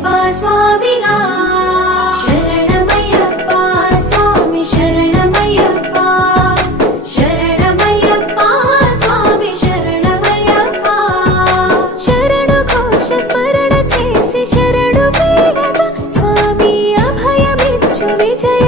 స్వామిగా శరణమయ్యప్ప స్వామి శరణమయ్యప్ప శరణమయ్యప్ప స్వామి శరణమయ్యప్ప శరణు ఘోష స్మరణ చేసి శరణు వేడగా స్వామి అభయమిచ్చు విజయ